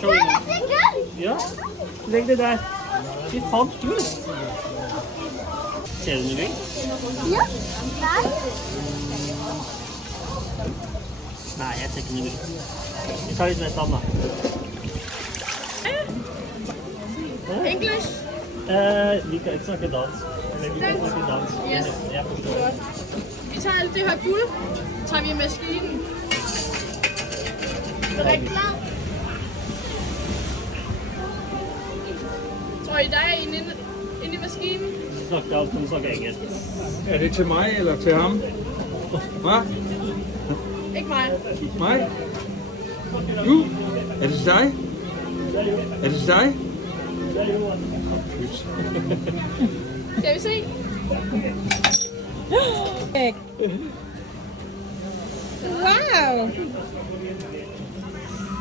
show you. Ja, læg det der. Det er pumpkin. Ser du noget? Ja. Nej. Nej, jeg tager ikke noget. Jeg tager lidt med sommer. English? Vi kan ikke snakke dans. Eller vi kan snakke dans. Yes. Jeg forstår. Vi tager alt det her guld, tager vi i maskinen. Er det klar? Tror I, der er en inde i maskinen? Du snakker engelsk. Er det til mig eller til ham? Hvad? Ikke mig. Mig? Du? Er det til dig? Er det til dig? Skal vi se? Wow.